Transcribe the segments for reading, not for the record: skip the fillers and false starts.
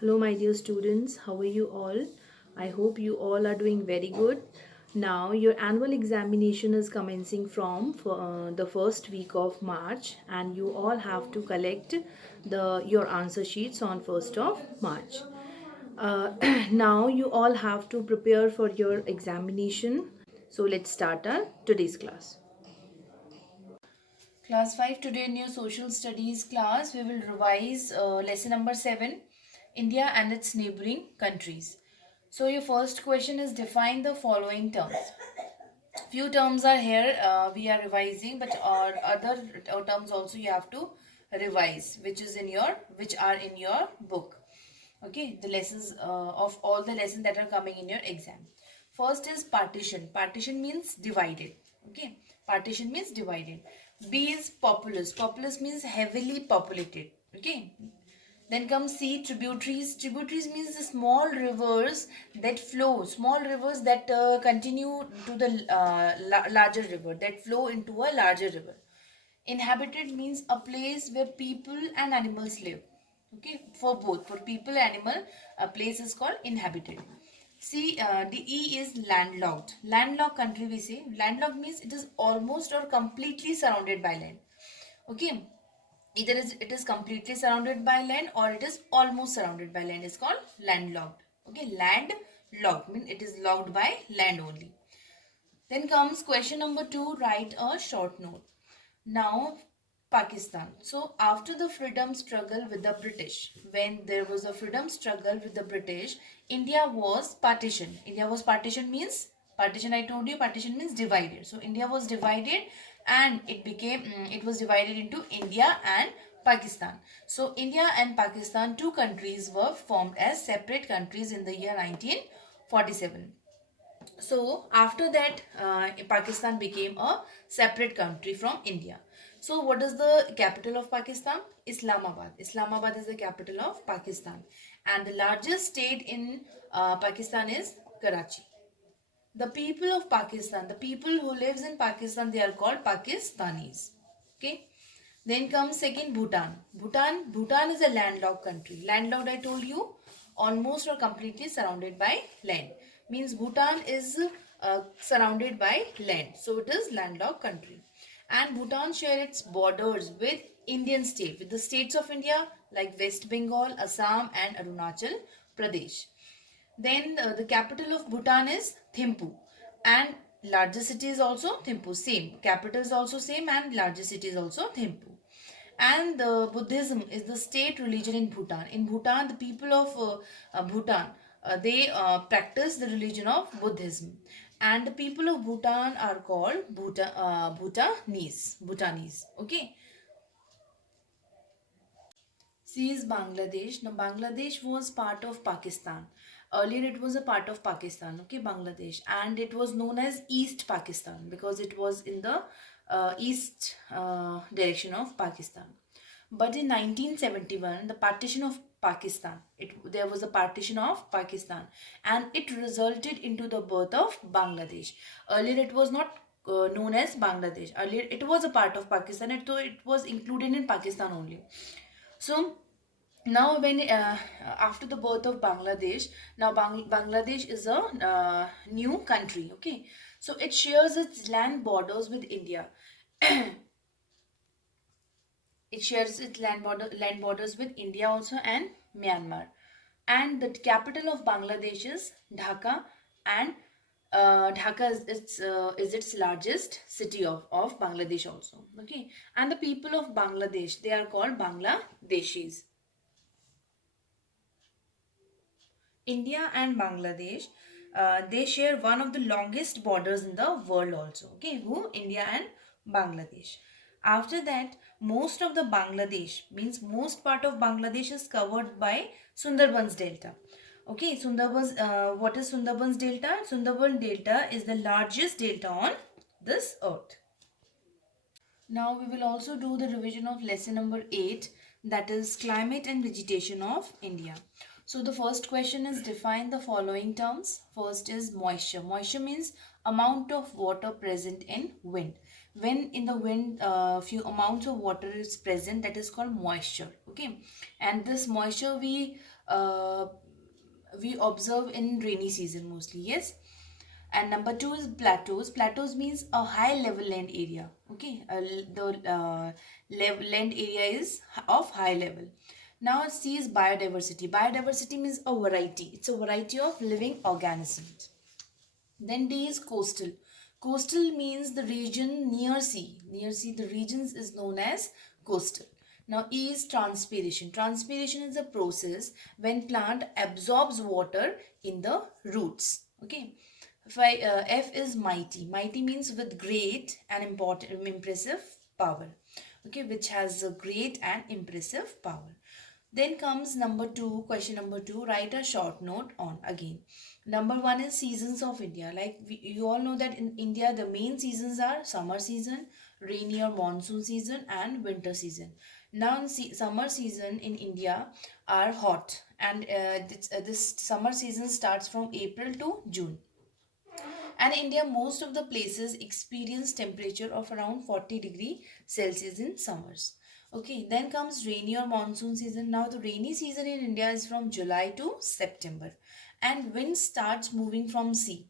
Hello, my dear students. How are you all? I hope you all are doing very good. Now, your annual examination is commencing from the first week of March, and you all have to collect your answer sheets on 1st of March. Uh, Now, you all have to prepare for your examination. So, let's start our today's class. Class 5 today in your social studies class we will revise lesson number 7, India and its neighboring countries. So your first question is define the following terms. Few terms are here we are revising, but other terms also you have to revise, which are in your book. Okay, the lessons of all the lessons that are coming in your exam. First is partition. Partition means divided. Okay, partition means divided. B is populous. Populous means heavily populated. Okay, then comes C, tributaries. Tributaries means the small rivers that flow, small rivers that continue to the larger river, that flow into a larger river. Inhabited means a place where people and animals live. Okay, for both, for people and animal, a place is called inhabited. See, the E is landlocked. Landlocked country we say. Landlocked means it is almost or completely surrounded by land. Okay, either it is completely surrounded by land or it is almost surrounded by land. It's called landlocked. Okay, landlocked means it is locked by land only. Then comes question number 2, write a short note. Now, Pakistan. So, after the freedom struggle with the British, when there was a freedom struggle with the British, India was partitioned. India was partitioned means, partition I told you, partition means divided. So, India was divided and it was divided into India and Pakistan. So, India and Pakistan, two countries were formed as separate countries in the year 1947. So after that, Pakistan became a separate country from India. So what is the capital of Pakistan? Islamabad. Islamabad is the capital of Pakistan, and the largest state in Pakistan is Karachi. The people of Pakistan, the people who lives in Pakistan, they are called Pakistanis. Okay. Then comes second, Bhutan. Bhutan is a landlocked country. Landlocked, I told you, almost or completely surrounded by land. Means Bhutan is surrounded by land. So it is landlocked country. And Bhutan share its borders with Indian state, with the states of India like West Bengal, Assam and Arunachal Pradesh. Then the capital of Bhutan is Thimphu, and largest city is also Thimphu. Same capital is also same, and largest city is also Thimphu. And Buddhism is the state religion in Bhutan. In Bhutan, the people of Bhutan, they practice the religion of Buddhism, and the people of Bhutan are called Bhutanese. Bhutanese. Okay. C is Bangladesh. Now, Bangladesh was part of Pakistan. Earlier, it was a part of Pakistan, okay, Bangladesh, and it was known as East Pakistan because it was in the east direction of Pakistan. But in 1971, the partition of Pakistan, there was a partition of Pakistan, and it resulted into the birth of Bangladesh. Earlier, it was not known as Bangladesh. Earlier, it was a part of Pakistan, it was included in Pakistan only. So now when after the birth of Bangladesh, now Bangladesh is a new country. Okay, so it shares its land borders with India. It shares its land borders with India also and Myanmar. And the capital of Bangladesh is Dhaka, and Dhaka is its largest city of Bangladesh also. Okay, and the people of Bangladesh, they are called Bangladeshis. India and Bangladesh, they share one of the longest borders in the world also. Okay, who? India and Bangladesh. After that, most of the Bangladesh, means most part of Bangladesh is covered by Sundarbans Delta. Okay, Sundarbans, what is Sundarbans Delta? Sundarbans Delta is the largest delta on this earth. Now we will also do the revision of lesson number 8, that is climate and vegetation of India. So the first question is define the following terms. First is moisture. Moisture means amount of water present in wind. When in the wind few amounts of water is present, that is called moisture. Okay, and this moisture we uh, we observe in rainy season mostly, yes. And number two is plateaus. Plateaus means a high level land area. Okay, the land area is of high level. Now C is biodiversity. Biodiversity means a variety. It's a variety of living organisms. Then D is coastal. Coastal means the region near sea. Near sea, the regions is known as coastal. Now E is transpiration. Transpiration is a process when plant absorbs water in the roots. Okay. F is mighty. Mighty means with great and important, impressive power. Okay, which has a great and impressive power. Then comes number two, question number two, write a short note on again. Number one is seasons of India. Like you all know that in India, the main seasons are summer season, rainy or monsoon season, and winter season. Now, summer season in India are hot, and this summer season starts from April to June. And India, most of the places experience temperature of around 40 degrees Celsius in summers. Okay, then comes rainy or monsoon season. Now the rainy season in India is from July to September, and wind starts moving from sea.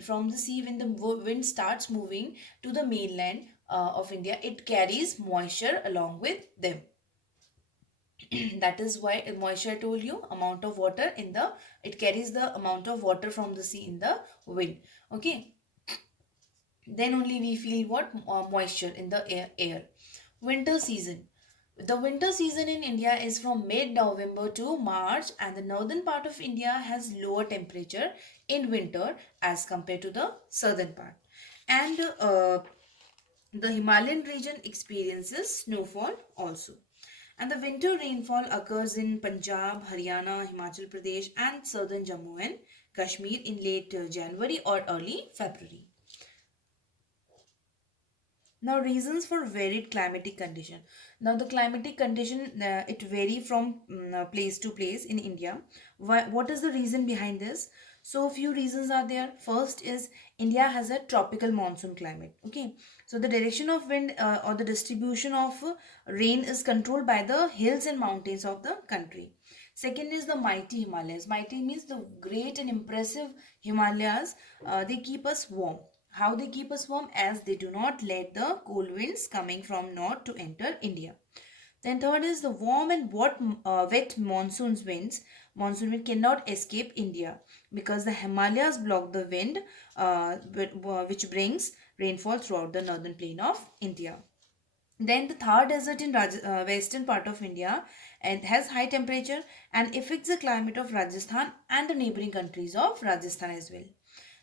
From the sea, when the wind starts moving to the mainland of India, it carries moisture along with them. That is why moisture, I told you, amount of water in the, it carries the amount of water from the sea in the wind. Okay, then only we feel what moisture in the air. Winter season. The winter season in India is from mid-November to March, and the northern part of India has lower temperature in winter as compared to the southern part. And the Himalayan region experiences snowfall also. And the winter rainfall occurs in Punjab, Haryana, Himachal Pradesh, and southern Jammu and Kashmir in late January or early February. Now, reasons for varied climatic condition. Now, the climatic condition, it vary from place to place in India. What is the reason behind this? So, few reasons are there. First is India has a tropical monsoon climate. Okay, so the direction of wind or the distribution of rain is controlled by the hills and mountains of the country. Second is the mighty Himalayas. Mighty means the great and impressive Himalayas. They keep us warm. How they keep us warm? As they do not let the cold winds coming from north to enter India. Then third is the warm and wet monsoons winds. Monsoon wind cannot escape India because the Himalayas block the wind, which brings rainfall throughout the northern plain of India. Then the Thar Desert in western part of India and has high temperature and affects the climate of Rajasthan and the neighboring countries of Rajasthan as well.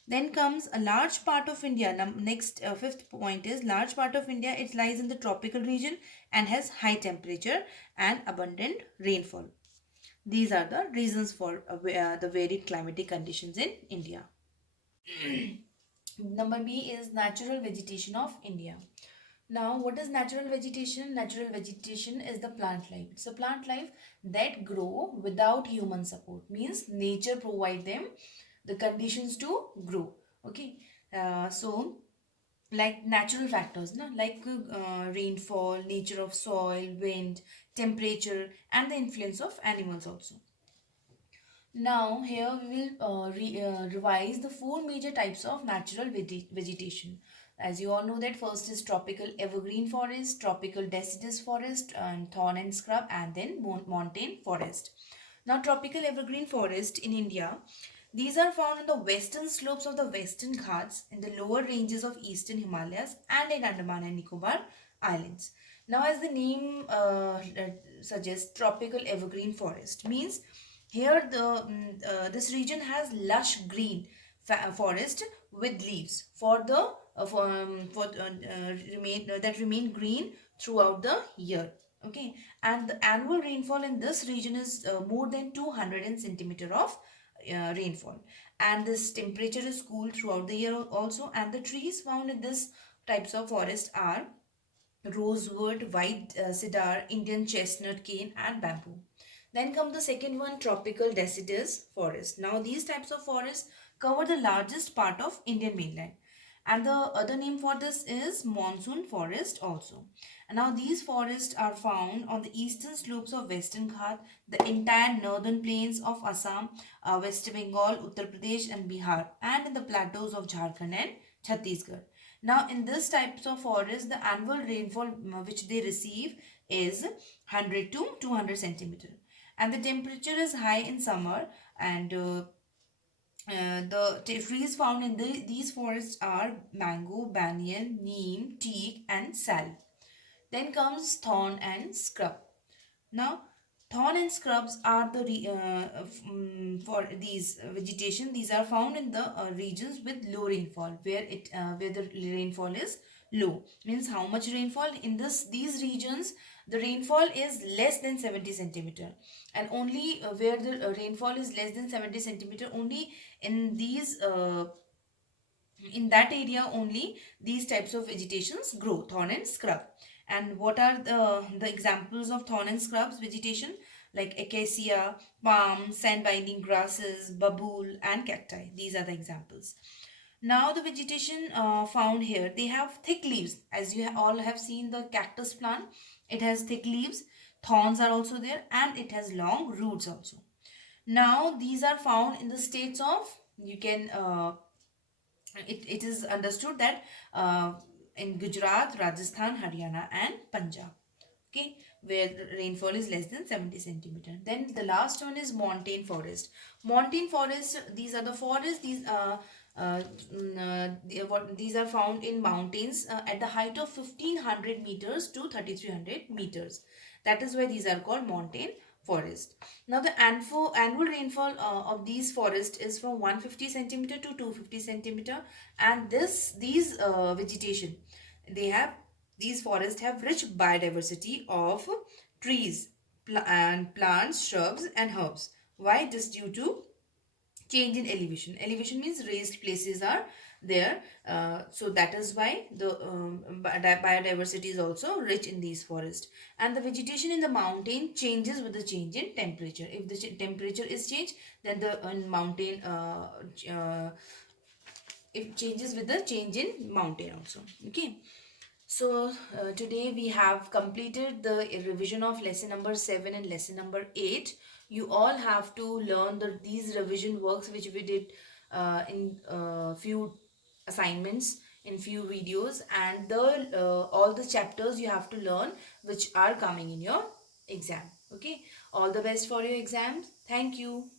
Then comes a large part of India. Next, fifth point is large part of India. It lies in the tropical region and has high temperature and abundant rainfall. These are the reasons for the varied climatic conditions in India. Number B is natural vegetation of India. Now, what is natural vegetation? Natural vegetation is the plant life. It's a plant life that grow without human support. Means nature provide them the conditions to grow. Okay. So, like natural factors, no? Like rainfall, nature of soil, wind, temperature, and the influence of animals also. Now, here we will revise the four major types of natural vegetation. As you all know that first is tropical evergreen forest, tropical deciduous forest, and thorn and scrub, and then montane forest. Now, tropical evergreen forest in India, these are found on the western slopes of the Western Ghats, in the lower ranges of eastern Himalayas, and in Andaman and Nicobar Islands. Now, as the name suggests, tropical evergreen forest means here this region has lush green forest with leaves for the remain that remain green throughout the year. Okay, and the annual rainfall in this region is more than 200 centimeter of rainfall, and this temperature is cool throughout the year also. And the trees found in this types of forest are rosewood, white cedar, Indian chestnut, cane, and bamboo. Then come the second one, tropical deciduous forest. Now these types of forests cover the largest part of Indian mainland, And the other name for this is monsoon forest also. And now these forests are found on the eastern slopes of Western Ghat, the entire northern plains of Assam, West Bengal, Uttar Pradesh and Bihar, and in the plateaus of Jharkhand and Chhattisgarh. Now in this types of forest, the annual rainfall which they receive is 100 to 200 centimeter. And the temperature is high in summer, and the trees found in these forests are mango, banyan, neem, teak and sal. Then comes thorn and scrub. Now, thorn and scrubs are the for these vegetation. These are found in the regions with low rainfall, where the rainfall is low. Means how much rainfall in these regions? The rainfall is less than 70 centimeter, and only where the rainfall is less than 70 centimeter, only in these in that area only these types of vegetations grow, thorn and scrub. And what are the examples of thorn and scrubs vegetation? Like acacia, palm, sand binding grasses, babool and cacti. These are the examples. Now the vegetation found here, they have thick leaves. As you all have seen the cactus plant, it has thick leaves. Thorns are also there, and it has long roots also. Now these are found in the states of, you can it is understood that in Gujarat, Rajasthan, Haryana and Punjab. Okay, where the rainfall is less than 70 centimeter. Then the last one is montane forest. Montane forest, these are the forests, these are found in mountains at the height of 1500 meters to 3300 meters. That is why these are called montane forest. Now the annual rainfall of these forests is from 150 centimeter to 250 centimeter, and these vegetation, they have, these forests have rich biodiversity of trees and plants, shrubs and herbs. Why? This due to change in elevation. Elevation means raised places are there, so that is why the biodiversity is also rich in these forests. And the vegetation in the mountain changes with the change in temperature. If the temperature is changed, then the mountain it changes with the change in mountain also. Okay, so today we have completed the revision of lesson number 7 and lesson number 8. You all have to learn these revision works which we did in few assignments, in few videos, and the all the chapters you have to learn which are coming in your exam. Okay, all the best for your exams. Thank you.